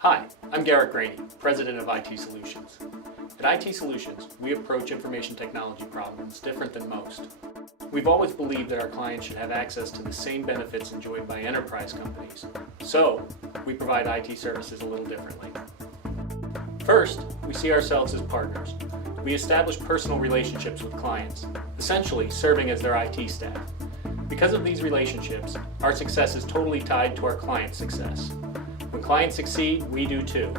Hi, I'm Garrett Graney, President of IT Solutions. At IT Solutions, we approach information technology problems different than most. We've always believed that our clients should have access to the same benefits enjoyed by enterprise companies, so we provide IT services a little differently. First, we see ourselves as partners. We establish personal relationships with clients, essentially serving as their IT staff. Because of these relationships, our success is totally tied to our clients' success. When clients succeed, we do too.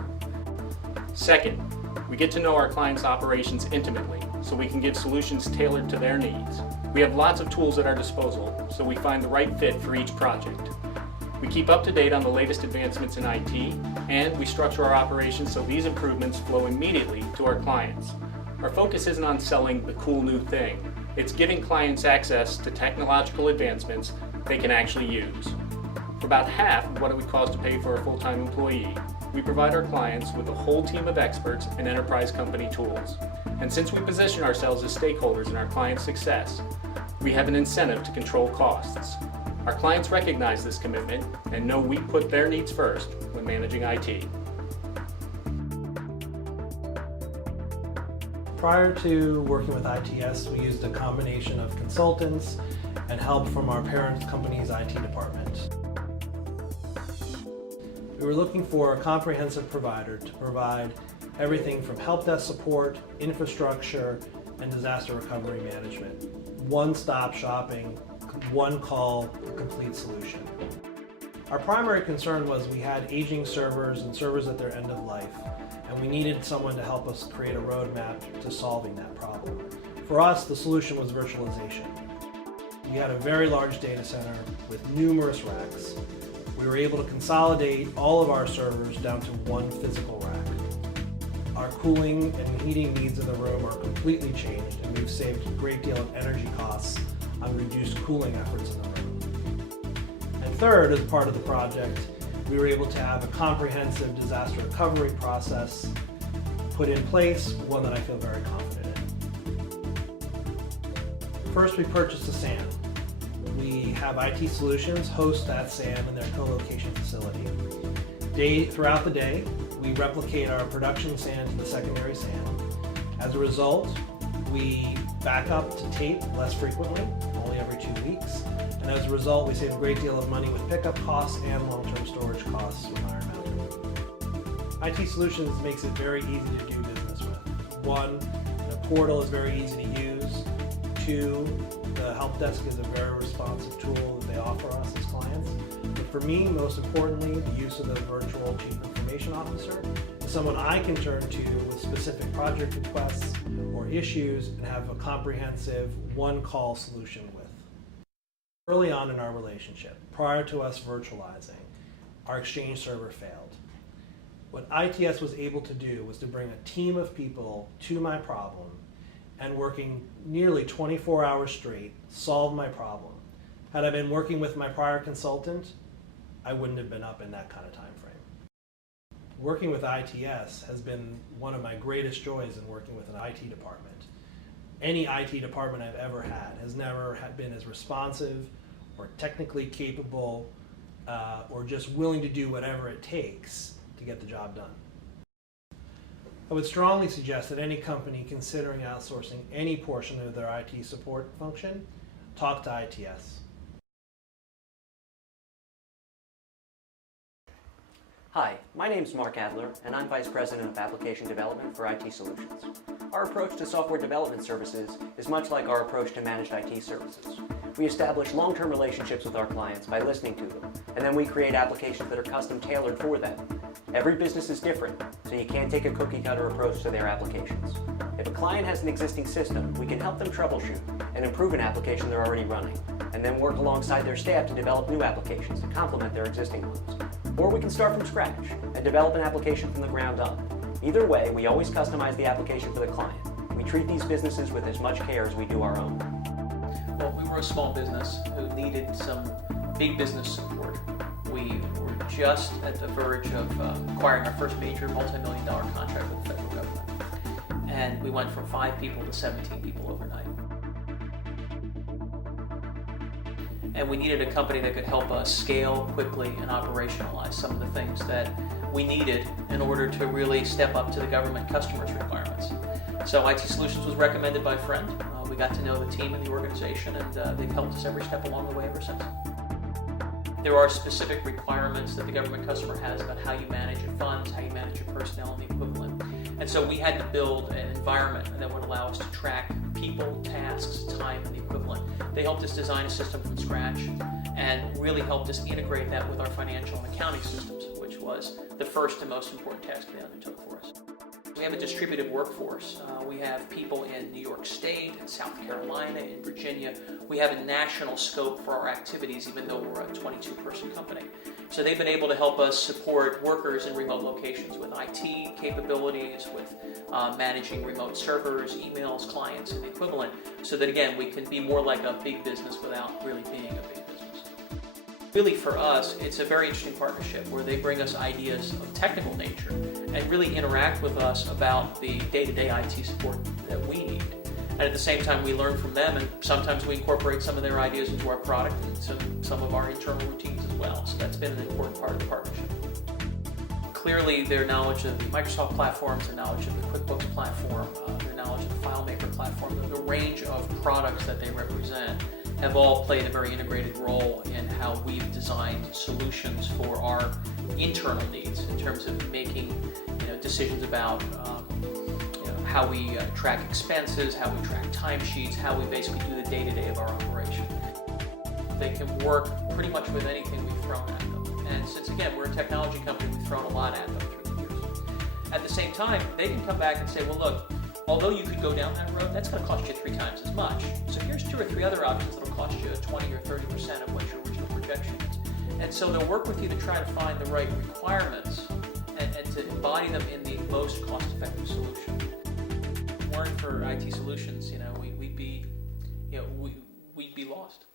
Second, we get to know our clients' operations intimately, so we can give solutions tailored to their needs. We have lots of tools at our disposal, so we find the right fit for each project. We keep up to date on the latest advancements in IT, and we structure our operations so these improvements flow immediately to our clients. Our focus isn't on selling the cool new thing. It's giving clients access to technological advancements they can actually use. For about half of what it would cost to pay for a full-time employee, we provide our clients with a whole team of experts and enterprise company tools. And since we position ourselves as stakeholders in our clients' success, we have an incentive to control costs. Our clients recognize this commitment and know we put their needs first when managing IT. Prior to working with ITS, we used a combination of consultants and help from our parent company's IT department. We were looking for a comprehensive provider to provide everything from help desk support, infrastructure, and disaster recovery management. One-stop shopping, one call, complete solution. Our primary concern was we had aging servers and servers at their end of life, and we needed someone to help us create a roadmap to solving that problem. For us, the solution was virtualization. We had a very large data center with numerous racks. We were able to consolidate all of our servers down to one physical rack. Our cooling and heating needs in the room are completely changed, and we've saved a great deal of energy costs on reduced cooling efforts in the room. And third, as part of the project, we were able to have a comprehensive disaster recovery process put in place, one that I feel very confident in. First, we purchased a SAN. We have IT Solutions host that SAN in their co-location facility. Throughout the day, we replicate our production SAN to the secondary SAN. As a result, we back up to tape less frequently, only every 2 weeks. And as a result, we save a great deal of money with pickup costs and long-term storage costs with Iron Mountain. IT Solutions makes it very easy to do business with. One, the portal is very easy to use. Two, the help desk is a very responsive tool that they offer us as clients. But for me, most importantly, the use of the virtual chief information officer is someone I can turn to with specific project requests or issues and have a comprehensive one-call solution with. Early on in our relationship, prior to us virtualizing, our Exchange server failed. What ITS was able to do was to bring a team of people to my problem and working nearly 24 hours straight, solve my problem. Had I been working with my prior consultant, I wouldn't have been up in that kind of time frame. Working with ITS has been one of my greatest joys in working with an IT department. Any IT department I've ever had has never been as responsive or technically capable or just willing to do whatever it takes to get the job done. I would strongly suggest that any company considering outsourcing any portion of their IT support function, talk to ITS. Hi, my name is Mark Adler, and I'm Vice President of Application Development for IT Solutions. Our approach to software development services is much like our approach to managed IT services. We establish long-term relationships with our clients by listening to them, and then we create applications that are custom tailored for them. Every business is different, so you can't take a cookie-cutter approach to their applications. If a client has an existing system, we can help them troubleshoot and improve an application they're already running, and then work alongside their staff to develop new applications to complement their existing ones. Or we can start from scratch and develop an application from the ground up. Either way, we always customize the application for the client. We treat these businesses with as much care as we do our own. Well, we were a small business who needed some big business support. We were just at the verge of acquiring our first major multi-million-dollar contract with the federal government. And we went from 5 people to 17 people overnight. And we needed a company that could help us scale quickly and operationalize some of the things that we needed in order to really step up to the government customers' requirements. So IT Solutions was recommended by a friend. We got to know the team and the organization, and they've helped us every step along the way ever since. There are specific requirements that the government customer has about how you manage your funds, how you manage your personnel and the equivalent. And so we had to build an environment that would allow us to track people, tasks, time, and the equivalent. They helped us design a system from scratch and really helped us integrate that with our financial and accounting systems, which was the first and most important task they undertook for us. We have a distributed workforce. We have people in New York State, in South Carolina, in Virginia. We have a national scope for our activities, even though we're a 22-person company. So they've been able to help us support workers in remote locations with IT capabilities, with managing remote servers, emails, clients, and the equivalent, so that, again, we can be more like a big business without really being a big business. Really, for us, it's a very interesting partnership where they bring us ideas of technical nature and really interact with us about the day-to-day IT support that we need. And at the same time, we learn from them, and sometimes we incorporate some of their ideas into our product and some of our internal routines as well. So that's been an important part of the partnership. Clearly, their knowledge of the Microsoft platforms, their knowledge of the QuickBooks platform, their knowledge of the FileMaker platform, the range of products that they represent have all played a very integrated role in how we've designed solutions for our internal needs in terms of making decisions about how we track expenses, how we track timesheets, how we basically do the day-to-day of our operation. They can work pretty much with anything we've thrown at them. And since, again, we're a technology company, we've thrown a lot at them through the years. At the same time, they can come back and say, well, look, although you could go down that road, that's going to cost you 3 times as much. So here's 2 or 3 other options that will cost you 20 or 30% of what your original projection is. And so they'll work with you to try to find the right requirements and to embody them in the most cost-effective solution. If it weren't for IT Solutions, we'd be lost.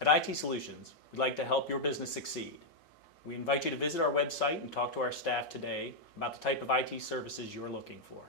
At IT Solutions, we'd like to help your business succeed. We invite you to visit our website and talk to our staff today about the type of IT services you're looking for.